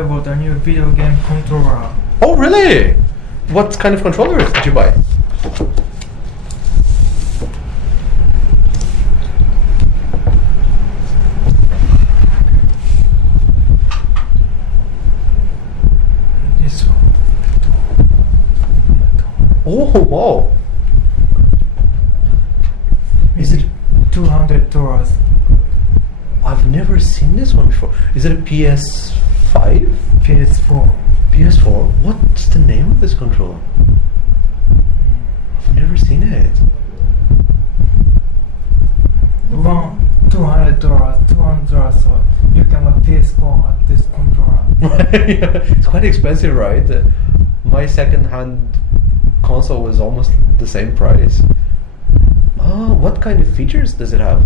I bought a new video game controller. Oh, really? What kind of controller did you buy? This one. Oh, wow. Is it $200? I've never seen this one before. Is it a PS5? PS4. PS4? What's the name of this controller? I've never seen it. $200, so you can buy PS4 at this controller. Yeah, it's quite expensive, right? My second-hand console was almost the same price. Oh, what kind of features does it have?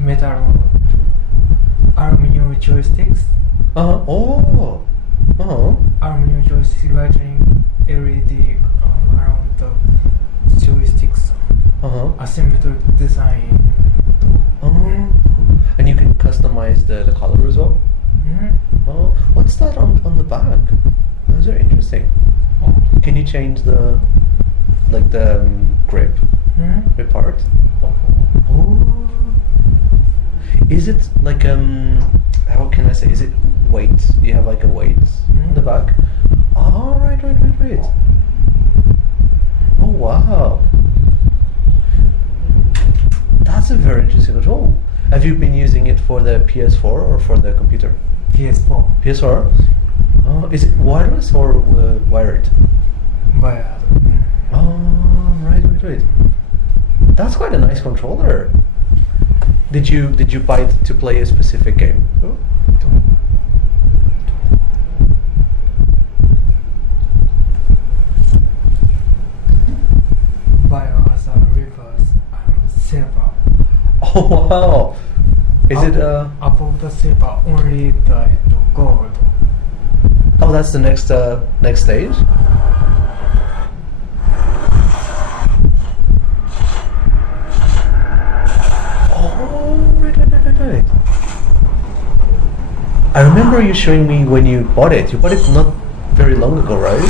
Metal aluminum joysticks. Oh. Aluminum joystick lighting LED around the joysticks. Asymmetric design. And you can customize the color as well. Oh, what's that on the back? Those are interesting. Can you change the grip part? Oh, is it like how can I say? Is it weight? You have like a weight on the back. Oh, right. Oh, wow. That's a very interesting control. Have you been using it for the PS4 or for the computer? PS4. PS4? Oh, is it wireless or wired? Wired. Oh, right. That's quite a nice controller. Did you buy it to play a specific game? Oh. Bio RE silver. Oh, wow. Is it above the silver only the gold? Oh, that's the next stage. Oh, right. I remember you showing me when you bought it. You bought it not very long ago, right?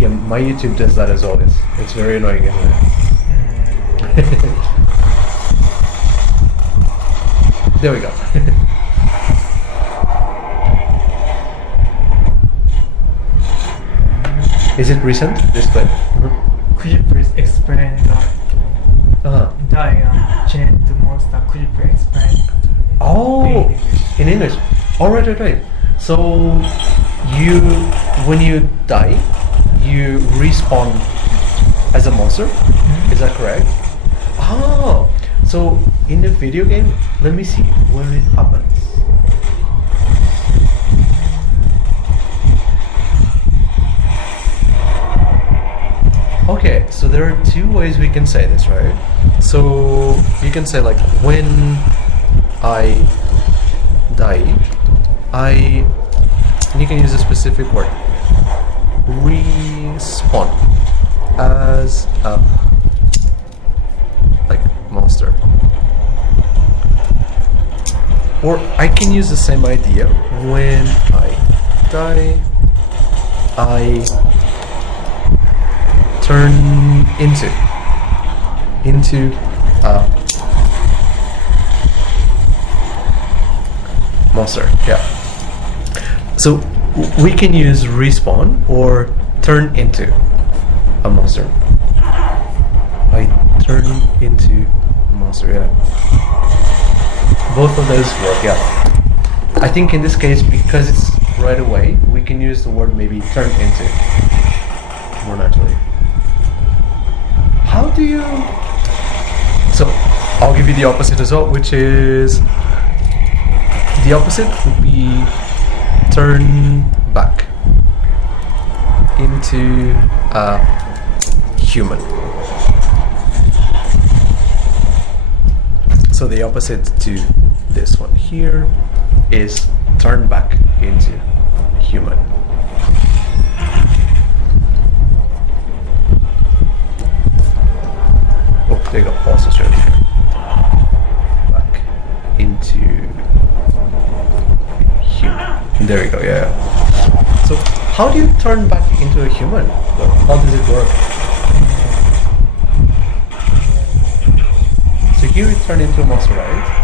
Yeah, my YouTube does that as always. It's very annoying, isn't it? There we go. Is it recent, this clip? Could you please explain the diagram change to monster? Could you please explain? Oh, in English. Oh, right. So, when you die, you respawn as a monster. Is that correct? Oh, so in the video game, let me see where it happens. Okay, so there are two ways we can say this, right? So you can say like, when I die, you can use a specific word, respawn as a monster. Or I can use the same idea, when I die, I turn into a monster. Yeah. So we can use respawn or turn into a monster. I turn into a monster. Yeah. Both of those work. Yeah. I think in this case, because it's right away, we can use the word maybe turn into more naturally. How do you... So, I'll give you the opposite as well, which is... The opposite would be turn back into a human. So the opposite to this one, here is turn back into human. Oh, there you go. Also show here. Back into human. There we go. Yeah. So how do you turn back into a human? How does it work? So here you turn into a monster, right?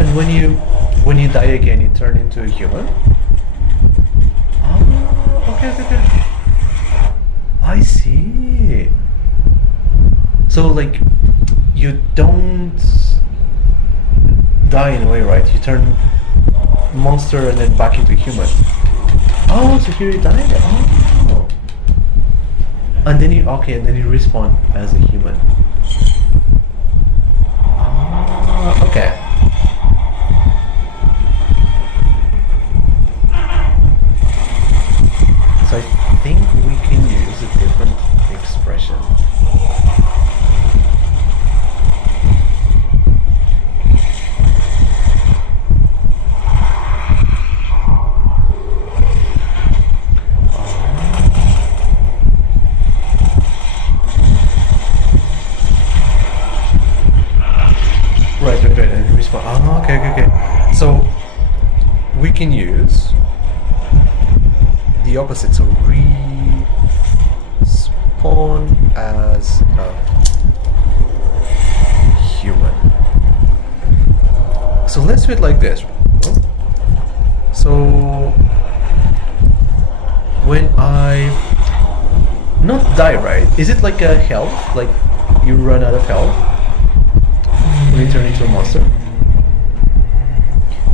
And when you die again, you turn into a human? Oh, okay. I see. So like, you don't die in a way, right? You turn monster and then back into human. Oh, so here you died. Oh, and then you respawn as a human. Oh, okay. So I think we can use a different expression. Right, and respawn. Oh, okay. So we can use the opposite. So respawn as a human. So let's do it like this. So when I not die, right? Is it like a health? Like you run out of health? When you turn into a monster?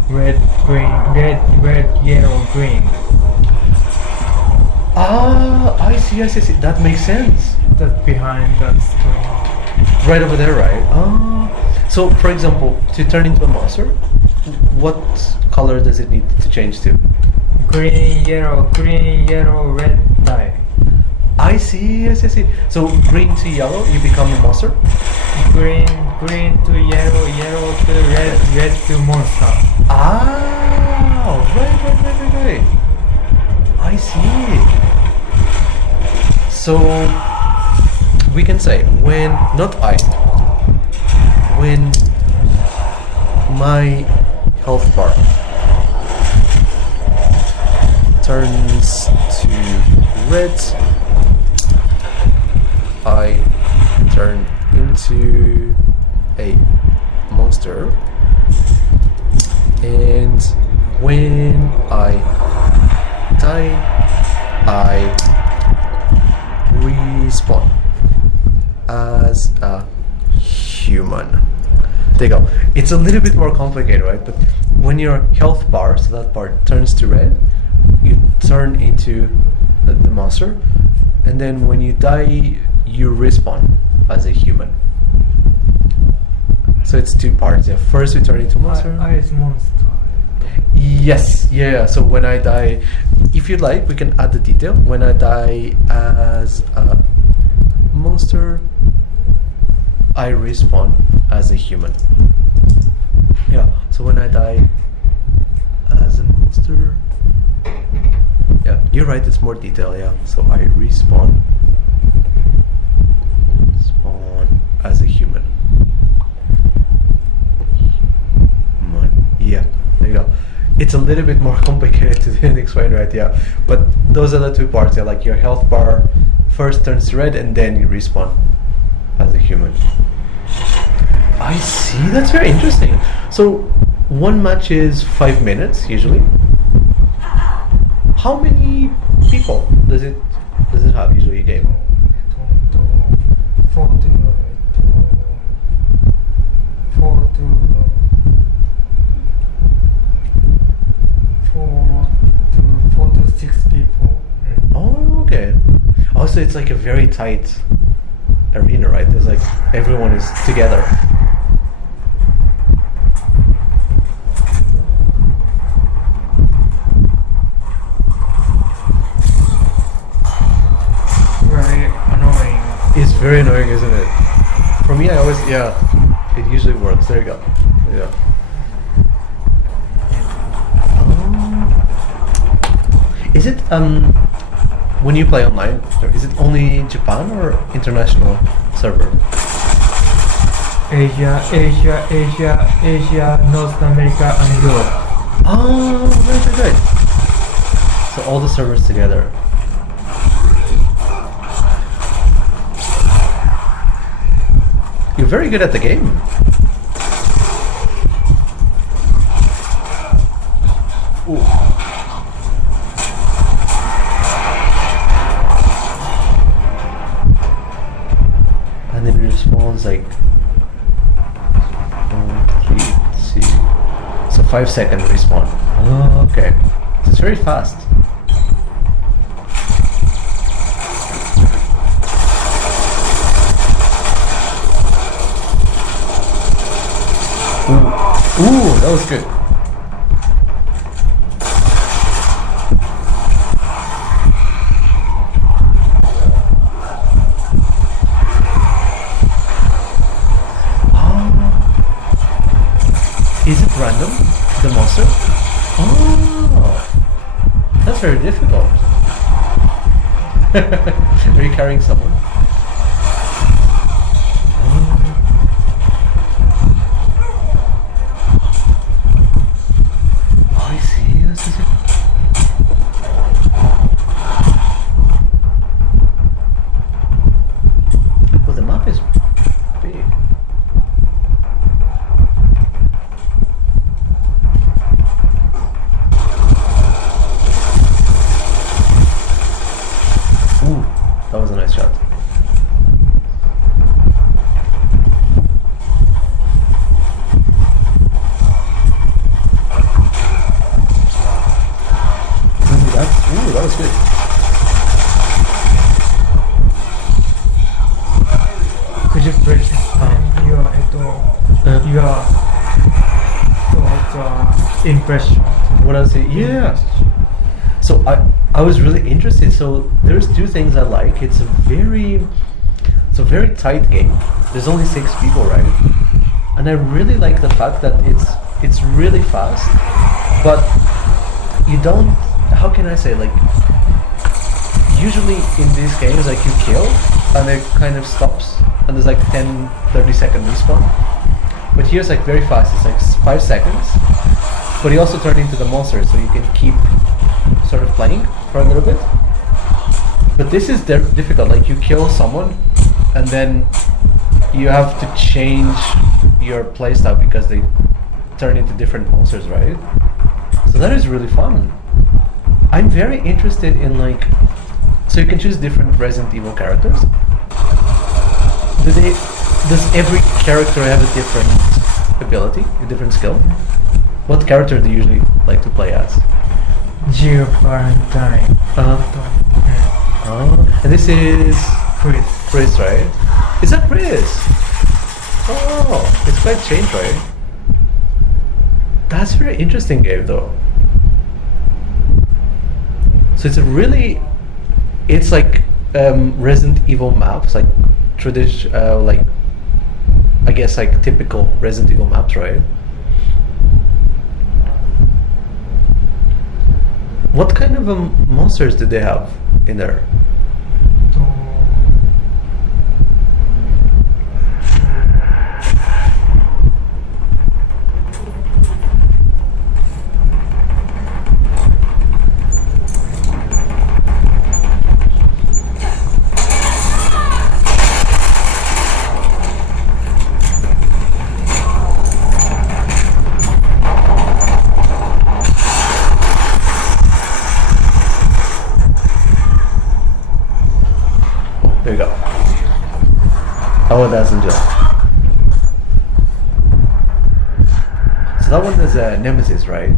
Red, yellow, green. Ah, I see. That makes sense. That's behind the screen. Right over there, right? Ah. So, for example, to turn into a monster, what color does it need to change to? Green, yellow, red, die. I see. So, green to yellow, you become a monster? Green to yellow, yellow to red, red to monster. Ah, right. I see. So we can say when my health bar turns to red, I turn into a monster, and when I die, I respawn as a human. There you go. It's a little bit more complicated, right? But when your health bar, so that part turns to red, you turn into the monster, and then when you die, you respawn as a human. So it's two parts. Yeah. First, we turn into monster. I is monster. Yes, yeah. So when I die, if you'd like, we can add the detail. When I die as a monster, I respawn as a human. Yeah. So when I die as a monster, yeah, you're right. It's more detail. Yeah. So I respawn as a human. Yeah. There you go. It's a little bit more complicated to explain, right? Yeah, but those are the two parts. Yeah, like your health bar first turns red and then you respawn as a human. I see. That's very interesting. So one match is 5 minutes usually. How many people does it have usually a game? 4 to 6 people. Oh, okay. Also, it's like a very tight arena, right? There's like everyone is together. very annoying, isn't it? For me, I always, it usually works. There you go. Yeah. Is it when you play online? Is it only Japan or international server? Asia, North America, and Europe. Oh, right. So all the servers together. You're very good at the game. Ooh. And then it responds like 1, 3, let's see. So 5-second respawn. Oh, okay. So it's very fast. Ooh, that was good. Is it random, the monster? Oh, that's very difficult. Are you carrying someone? That was a nice shot. That was good. Could you please your impression? What I say? Yeah. So I was really interested. So there's two things I like. It's a very tight game. There's only 6 people, right? And I really like the fact that it's really fast, but you don't. How can I say, like, usually in these games, like, you kill and it kind of stops and there's like 10-30 second respawn. But here's like very fast. It's like 5 seconds. But you also turn into the monster, so you can keep sort of playing for a little bit. But this is difficult. Like, you kill someone and then you have to change your playstyle because they turn into different monsters, right? So that is really fun. I'm very interested in, like, so you can choose different Resident Evil characters. Does every character have a different ability, a different skill? What character do you usually like to play as? Jill Valentine. Oh, and this is Chris. Chris, right? Is that Chris? Oh, it's quite changed, right? That's a very interesting game, though. So it's like Resident Evil maps, like like, I guess, like typical Resident Evil maps, right? What kind of monsters did they have in there? There you go. Oh, that's a joke. So that one is a Nemesis, right?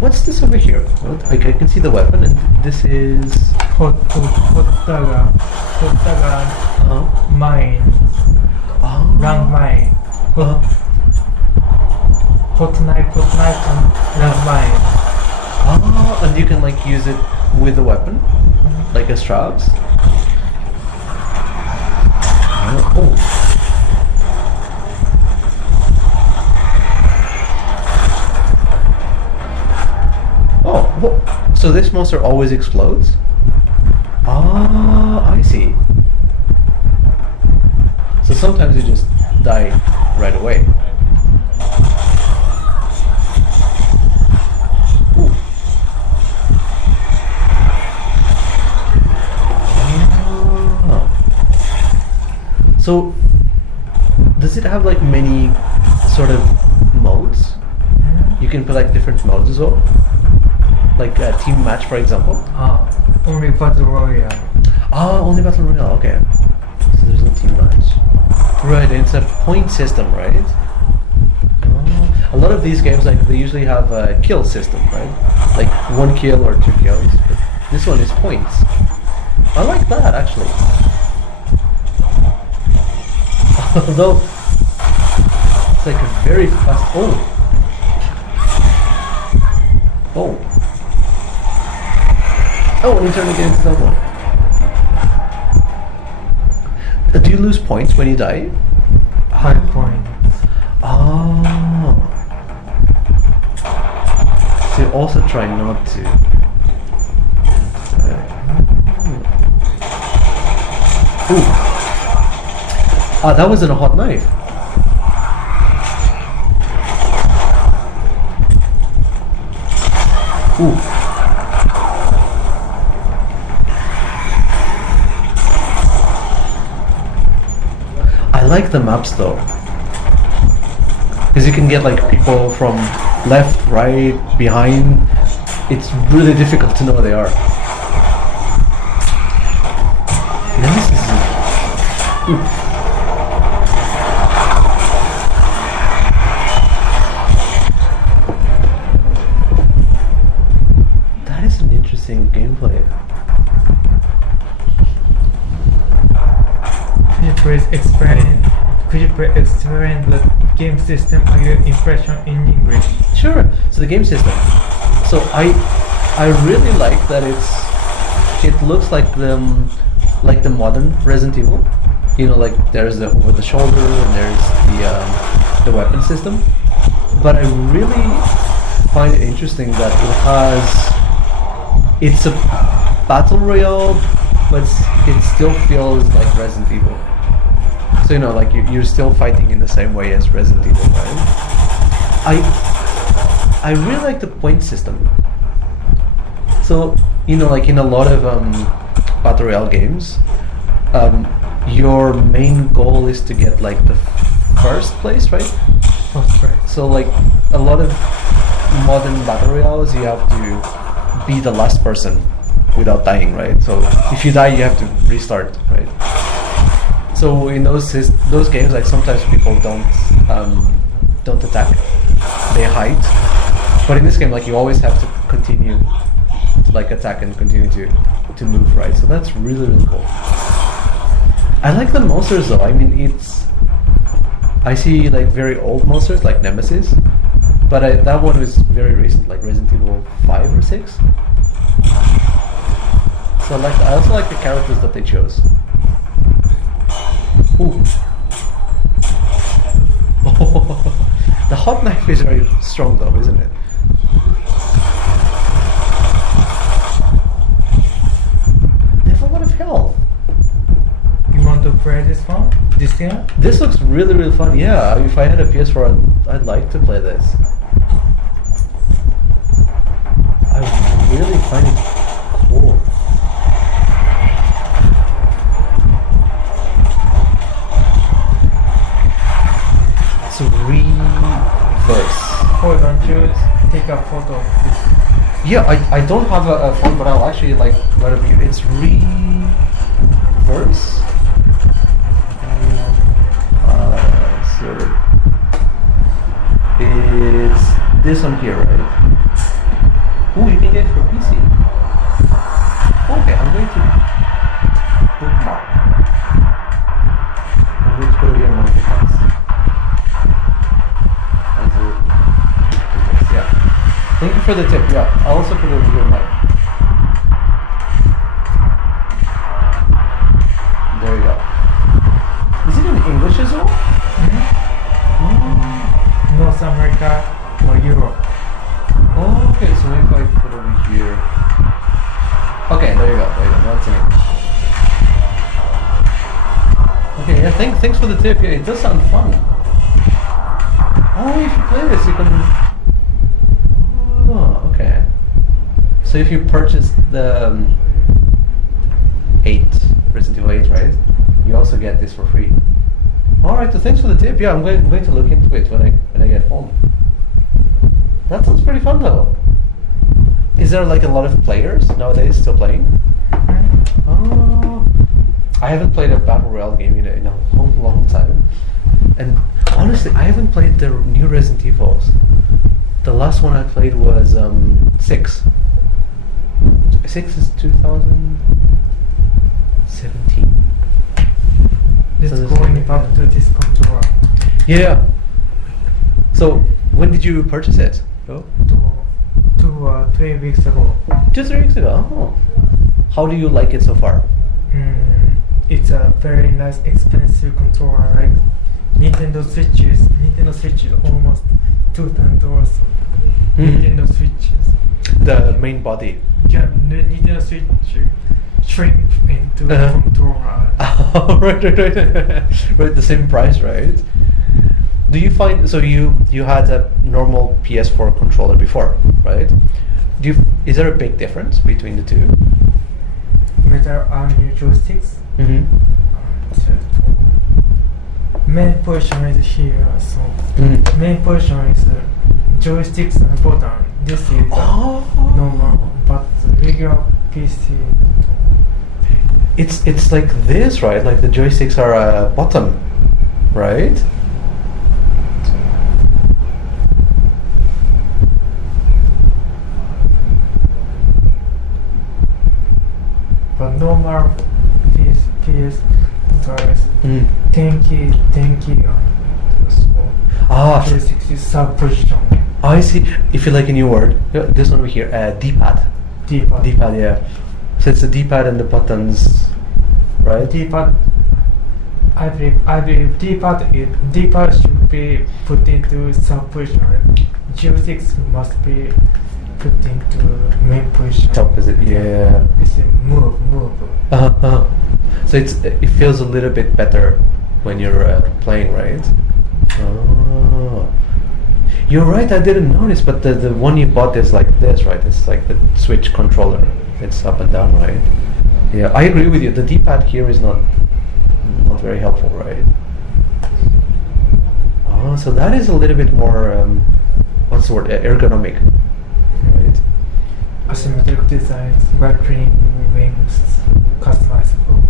What's this over here? What? I can see the weapon, and this is Hot mine. Oh. Landmine. Hot knife and landmine. Oh, and you can like use it with the weapon, like a straps. Oh. Oh, so this monster always explodes? Ah, I see. So sometimes you just die right away. Ooh. Ah. So, does it have like many sort of modes? You can play like different modes as well? Like a team match, for example? Only Battle Royale. Ah, only Battle Royale, okay. So there's no team match. Right, it's a point system, right? A lot of these games, like they usually have a kill system, right? Like 1 kill or 2 kills. But this one is points. I like that actually. Although it's like a very fast. Oh, and you turn again into that one. Do you lose points when you die? 5 points. Oh. So you also try not to. Ooh. Ah, that wasn't a hot knife. Ooh. I like the maps though, because you can get like people from left, right, behind. It's really difficult to know where they are. Nemesis. Ooh. That is an interesting gameplay. Could you please explain the game system or your impression in English? Sure. So the game system. So I really like that it looks like the modern Resident Evil. You know, like there's the over the shoulder and there's the weapon system. But I really find it interesting that it's a battle royale, but it still feels like Resident Evil. So you know, like you're still fighting in the same way as Resident Evil, right? I really like the point system. So you know, like in a lot of battle royale games, your main goal is to get like the first place, right? First place. So like a lot of modern battle royales, you have to be the last person without dying, right? So if you die, you have to restart, right? So in those games, like sometimes people don't attack, they hide. But in this game, like you always have to continue to like attack and continue to move, right? So that's really cool. I like the monsters though. I mean, I see like very old monsters like Nemesis, but that one was very recent, like Resident Evil 5 or 6. So I also like the characters that they chose. Ooh. The hot knife is very strong though, isn't it? They have a lot of health. You want to play this one? This game? This looks really fun. Yeah, if I had a PS4, I'd like to play this. I really find it cool. It's reverse. Hold on, take a photo of this. Yeah, I don't have a phone, but I'll actually like let it view. It's reverse. So it's this one here, right? Ooh, you can get it for PC. Okay, I'm going to bookmark. I'm going to put it here on my device. Yeah. Thank you for the tip. Yeah, I'll also put it over here on mine. English as well? North America or Europe. Oh, okay, so if I put over here. Okay, there you go. That's in English. Okay, yeah, thanks for the tip. Yeah, it does sound fun. Oh, if you play this, you can. Oh, okay. So if you purchase the 8 Resident Evil 8, right? You also get this for free. All right, so thanks for the tip. Yeah, I'm going to look into it when I get home. That sounds pretty fun, though. Is there like a lot of players nowadays still playing? Oh, I haven't played a battle royale game in a long time, and honestly, I haven't played the new Resident Evils. The last one I played was 6. 6 is 2017. Let's So going back to this controller. Yeah. So when did you purchase it? Oh. 3 weeks ago. 2-3 weeks ago. Oh. How do you like it so far? It's a very nice, expensive controller. Like Nintendo Switch is almost $2,000. Nintendo Switches. The main body. Yeah, the Nintendo Switch shrink into a controller. Oh, right. Right, the same price, right? Do you find so you had a normal PS4 controller before, right? Is there a big difference between the two? Metal new joysticks. Main position is here, so main position is joysticks and button. This is normal, but regular PC. It's like this, right? Like the joysticks are bottom, right? But normal PS guys, 10 key joysticks is sub position. I see. If you like a new word, this one over here, D-pad. D-pad, yeah. So it's the D-pad and the buttons, right? D-pad. I believe D-pad should be put into sub position. Joysticks must be put into main position. Top position, yeah. It's a move. So it feels a little bit better when you're playing, right? Oh. You're right, I didn't notice, but the one you bought is like this, right? It's like the Switch controller. It's up and down, right? Yeah, I agree with you. The D-pad here is not very helpful, right? Oh, so that is a little bit more, what's the word? Ergonomic, right? Asymmetric designs, battery wings, customizable.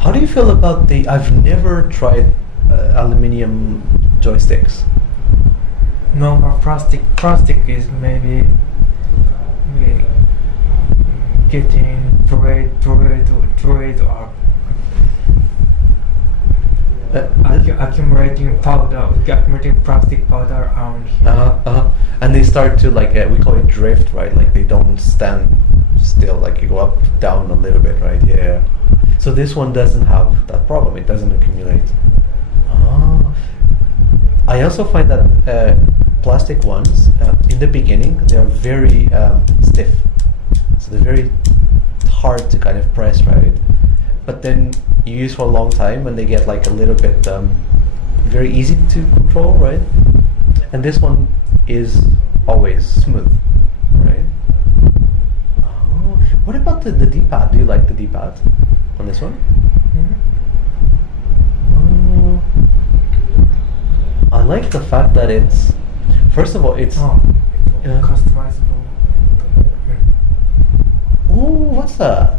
How do you feel about I've never tried aluminium joysticks. Normal plastic is maybe getting trade or accumulating plastic powder around here. And they start to we call it drift, right? Like they don't stand still, like you go up, down a little bit, right? Yeah. So this one doesn't have that problem. It doesn't accumulate. I also find that plastic ones, in the beginning, they are very stiff. So they're very hard to kind of press, right? But then you use for a long time and they get like a little bit very easy to control, right? And this one is always smooth, right? What about the D-pad? Do you like the D-pad on this one? I like the fact that it's, first of all, it's customizable. Oh, what's that?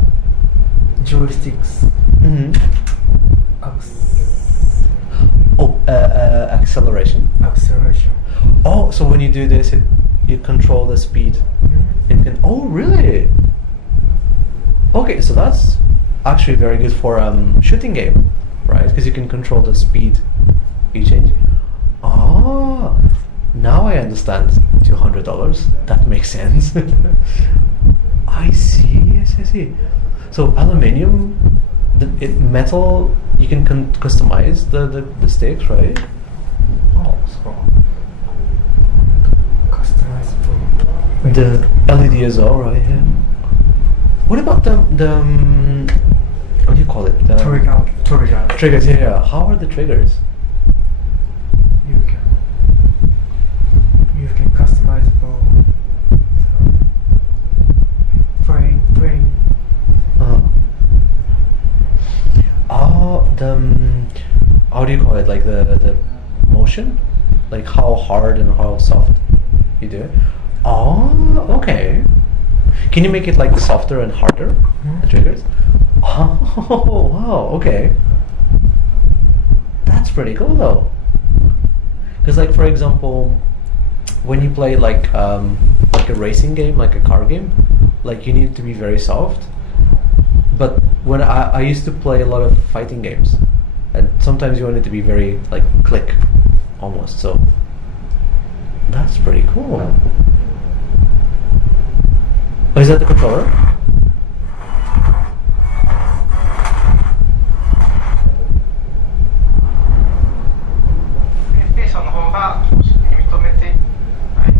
Joysticks. Acceleration. Oh, so when you do this, you control the speed. It can. Oh, really? Okay, so that's actually very good for shooting game, right? Because you can control the speed you change. Oh, now I understand. $200. That makes sense. I see. Yes, I see. So aluminium metal, you can customize the sticks, right? Oh, so customizable. The LED as well, right? Yeah. What about the what do you call it? The Trigger. triggers. Yeah. How are the triggers? You can customizable playing. Oh, how do you call it? Like the motion, like how hard and how soft you do it. Oh, okay. Can you make it like softer and harder? The triggers. Oh, wow. Okay. That's pretty cool though. Because like for example, when you play like a racing game, like a car game, like you need to be very soft. But when I used to play a lot of fighting games, and sometimes you want it to be very like click, almost. So that's pretty cool. Oh, is that the controller? 弊社の方が公式に認めて、はい、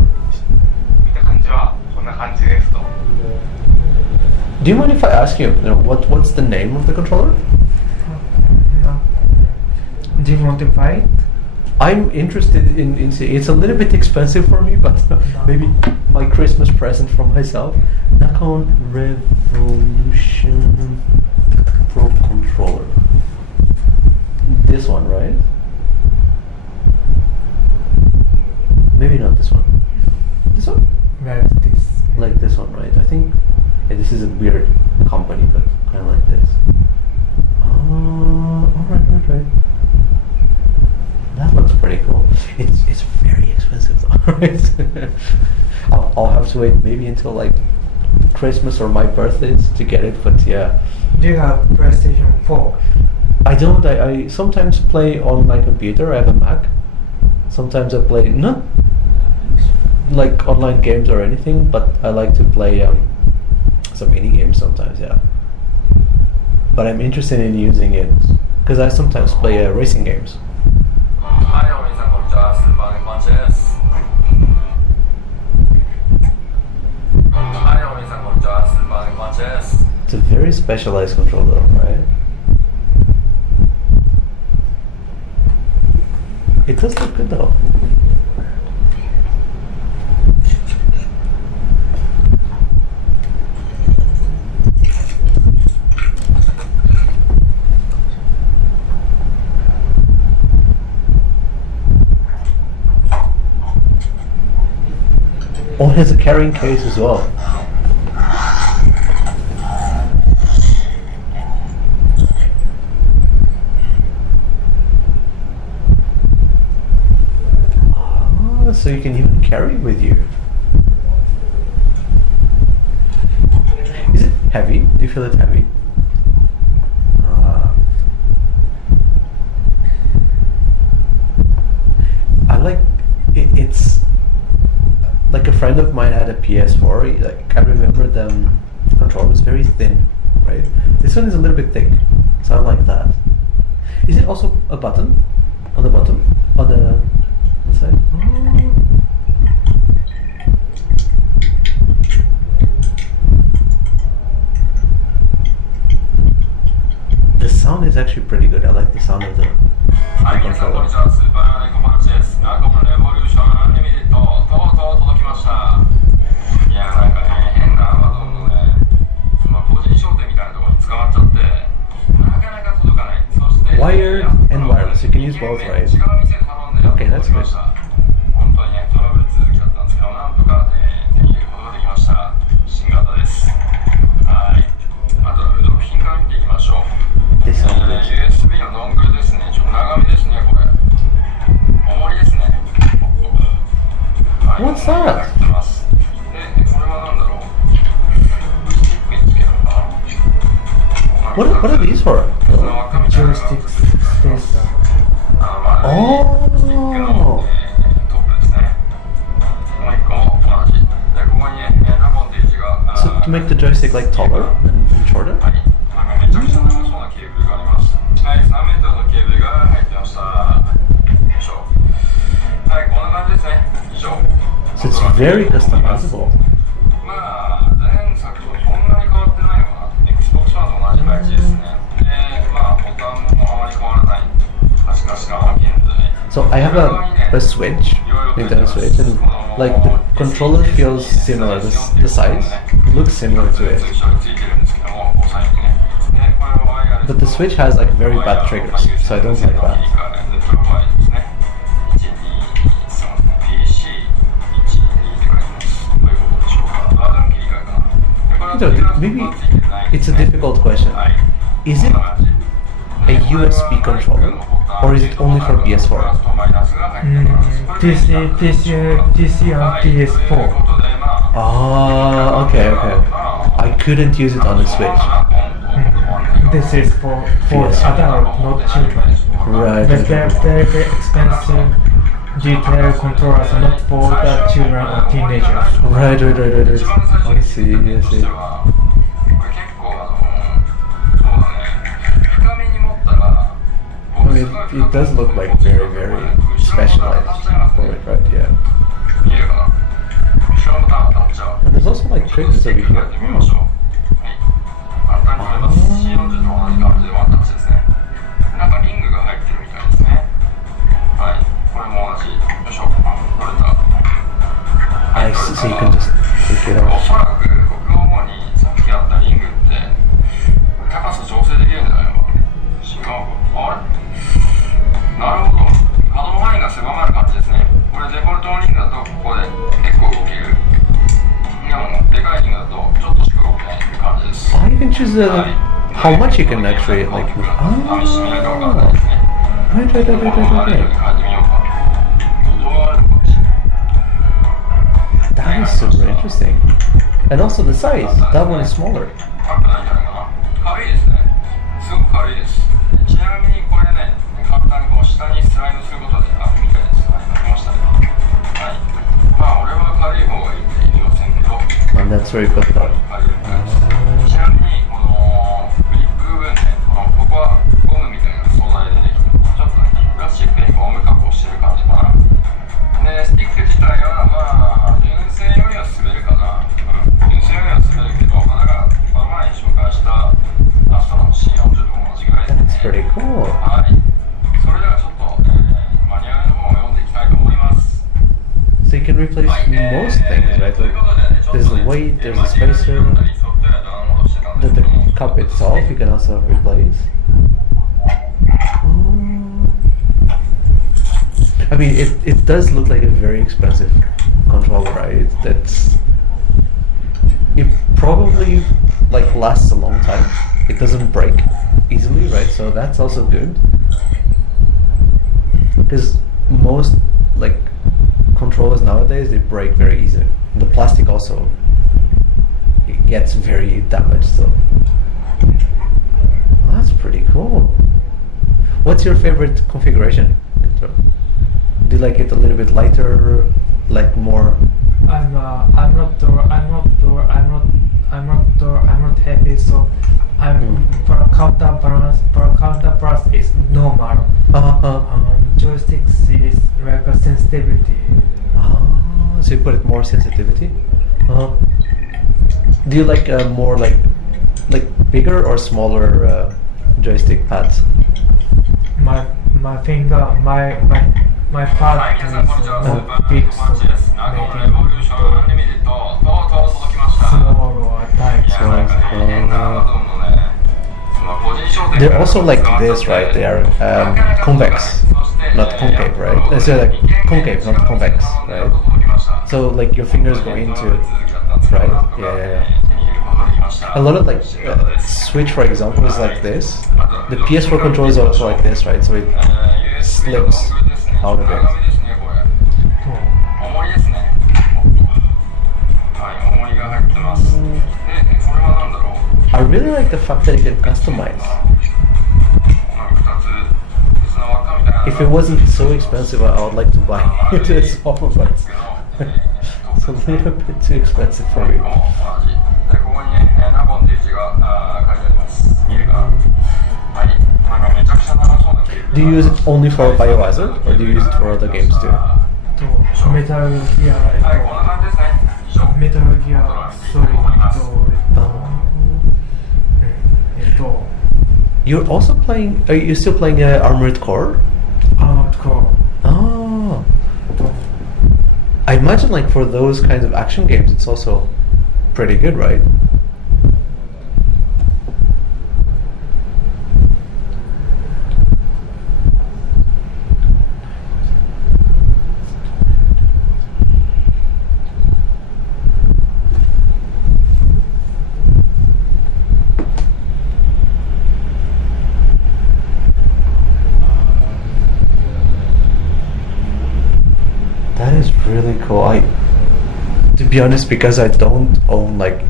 見た感じはこんな感じですと。 Do you mind if I ask you, what's the name of the controller? No. Do you want to buy it? I'm interested in seeing. It's a little bit expensive for me, but maybe my Christmas present for myself. Nakon Revolution Pro controller. This one, right? Maybe not this one. This one? Well, this. Like this one, right? I think this is a weird company, but kind of like this. Alright. That looks pretty cool. It's very expensive though, right? I'll have to wait maybe until like Christmas or my birthdays to get it, but yeah. Do you have PlayStation 4? I don't. I sometimes play on my computer. I have a Mac. Sometimes I play not like online games or anything, but I like to play some indie games sometimes. Yeah. But I'm interested in using it because I sometimes play racing games. はい、お皆さんこんにちは、スーパーネコマンチです。はい、お皆さんこんにちは、スーパーネコマンチです。 It's a very specialized controller, right? It does look good though. Oh, it has a carrying case as well. Ah, so you can even carry it with you. Is it heavy? Do you feel it heavy? I like it. It's like a friend of mine had a PS4. Like I remember the controller was very thin, right? This one is a little bit thick, so I like that. Is it also a button on the bottom, on the side? The sound is actually pretty good. I like the sound of the controller. いやなんかね変な Amazon のねその個人商店みたいなところに捕まっちゃってなかなか届かない。そして Wired and wireless. You can use both, right? Okay, that's good. 本当にねトラブル続きだったんですけどなんとか、手に入れることができました。新型です。はい。あとは付属品から見ていきましょう。This sounds good. USB のドングルですね。ちょっと長めですねこれ。重りですね。What's that? What are these for? Joysticks. This. Oh. So to make the joystick like taller and shorter? メートルのケーブルが入ってました。よいしょ。はい、こんな感じですね。以上。So it's very customizable. まあ、前作とそんなに変わってないのかな。Xbox One と同じ配置ですね。で、まあ、ボタンもあまり変わらない。確かしか現在。So I have a Switch, Nintendo Switch, and like the controller feels similar. The size looks similar to it. But the Switch has like very bad triggers, so I don't like that. Maybe it's a difficult question. Is it a USB controller, or is it only for PS4? PC and PS4. Ah, okay. I couldn't use it on the Switch. This is for Yes. adults, not children. Right. The very expensive detailed controllers are not for the children or teenagers. Right. I see. I mean, it does look like very specialized for it, right? Yeah. And there's also like triggers over here. Oh. なんかリングが入ってるみたいですね。はい、これも同じ。よいしょ、取れた。I see, so you can just take it お off. そらく僕の方にさっきあったリングって高さ調整できるんじゃないのか。違うか。あれ？なるほど。可動範囲が狭まる感じですね。これデフォルトのリングだとここで結構動ける。でもでかいリングだとちょっとしか動けないっていう感じです。 Oh, you can choose how much you can actually like move. Oh. Right. That is super interesting. And also the size. That one is smaller. 軽いですね。すごく軽いです。ちなみにこれね、簡単にこう下にスライドすることで開くみたいです。はい、開きましたね。はい。まあ俺は軽い方がいいって言いませんけど。And that's very good though. ちなみにこのグリップ部分ね、ここはゴムみたいな素材でできてます。ちょっとね、プラスチックにゴム加工してる感じかな。で、スティック自体はまあ純正よりは滑るかな。純正よりは滑るけど、まあだからこの前に紹介したアストロの C40 と同じぐらいですね。That's pretty cool. はい。それではちょっと、マニュアルの方を読んでいきたいと思います。So you can replace most things, right? Like there's the weight, there's the spacer, the cup itself you can also replace. I mean, it does look like a very expensive controller, right? It probably like lasts a long time. It doesn't break easily, right? So that's also good. Because most like controllers nowadays, they break very easily. The plastic also, it gets very damaged. So that's pretty cool. What's your favorite configuration? Do you like it a little bit lighter, like more? I'm not happy, so for counterbalance is normal. Joysticks is like a sensitivity. So you put it more sensitivity. Do you like more like bigger or smaller joystick pads? My finger, my pad is not big, so maybe small or tight. They're also like this, right? They are convex, not concave, right? So like concave, not convex, right? So like your fingers go into, right? Yeah. A lot of like Switch, for example, is like this. The PS4 controller is also like this, right? So it slips out of it. I really like the fact that you can customize. If it wasn't so expensive, I would like to buy it as well, but it's a little bit too expensive for me. なんかめちゃくちゃ長そうなゲーム Do you use it only for BioHazard or do you use it for other games too? メタルギア、はい、こんな感じですね。以上。メタルギアソリッド、You're also playing. Are you still playing Armored Core? アーマードコア、Oh, I imagine like for those kinds of action games, it's also pretty good, right? That is really cool. To be honest, because I don't own like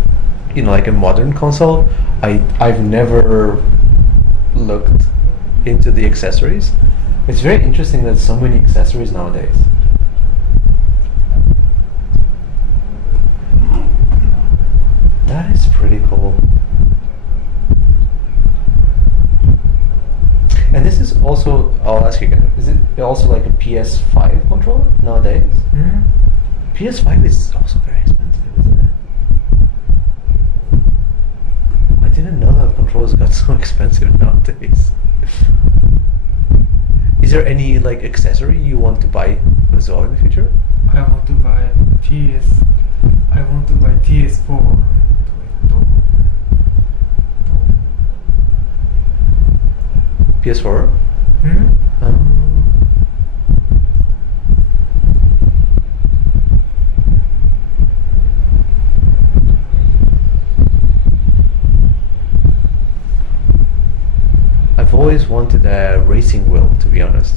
a modern console, I've never looked into the accessories. It's very interesting that so many accessories nowadays. That is pretty cool. And this is also, I'll ask you again, is it also like a PS5 controller nowadays? PS5 is also very expensive, isn't it? I didn't know that controllers got so expensive nowadays. Is there any like accessory you want to buy as well in the future? I want to buy PS4. PS4? I've always wanted a racing wheel, to be honest.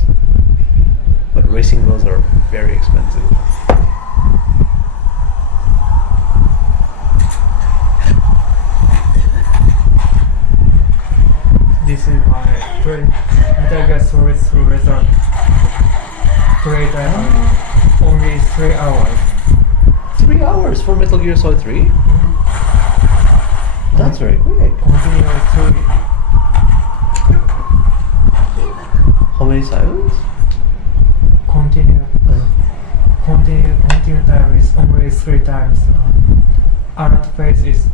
But racing wheels are very expensive. This is my Metal Gear Solid 3 result. Play time only 3 hours. 3 hours for Metal Gear Solid 3? That's very quick. Continue to How many silence? continue time is only 3 times. Another phase is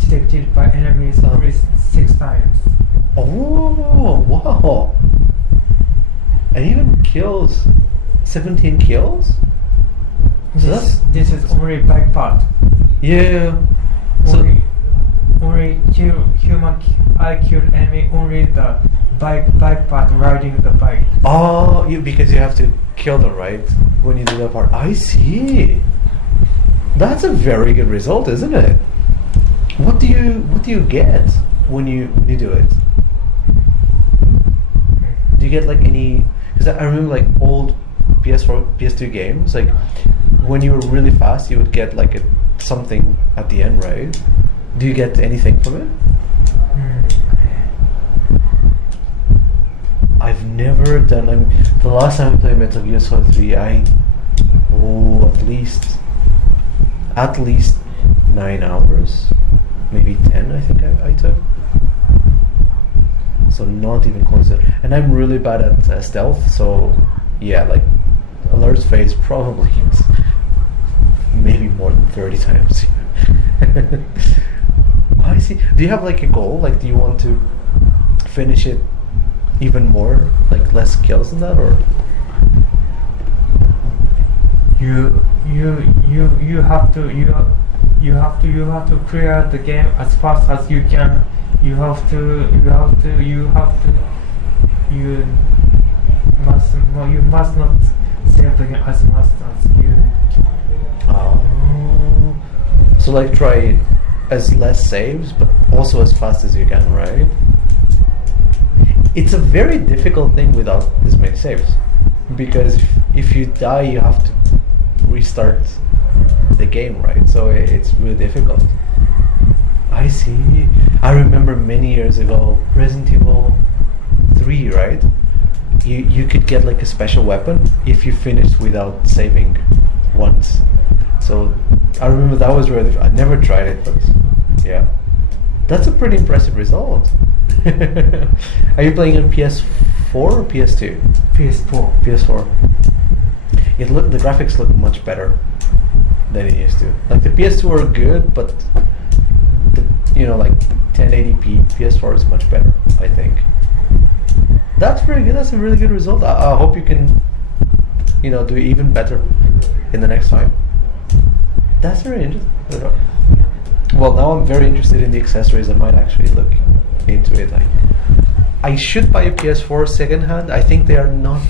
detected by enemies only 6 times. Oh, wow. And even kills 17 kills? So This is only bike part. yeah. So Only I killed enemy only the bike part riding the bike. because you have to kill them, right? When you do that part. I see. That's a very good result, isn't it? What do you get when you do it? Do you get like any? Because I remember like old PS4, PS2 games. Like when you were really fast, you would get like something at the end, right? Do you get anything from it? I've never done. The last time I played Metal Gear Solid 3, at least 9 hours, maybe 10. I think I took. So not even close to it. And I'm really bad at stealth. So yeah, like alert phase probably is maybe more than 30 times. I see. Do you have like a goal? Like, do you want to finish it even more, like less kills than that, or You have to clear the game as fast as you can. You must not save the game as much as you can. So like try as less saves, but also as fast as you can, right? It's a very difficult thing without this many saves, because if you die, you have to restart the game, right? So it's really difficult. I see. I remember many years ago, Resident Evil 3, right? You could get like a special weapon if you finished without saving once. So I remember that was really. I never tried it, but yeah, that's a pretty impressive result. Are you playing on PS4 or PS2? PS4. PS4. The graphics look much better than it used to. Like the PS2 are good, but like 1080p, PS4 is much better, I think. That's very good. That's a really good result. I hope you can, do even better in the next time. That's very interesting. Well, now I'm very interested in the accessories. I might actually look into it. I should buy a PS4 second hand. I think they are not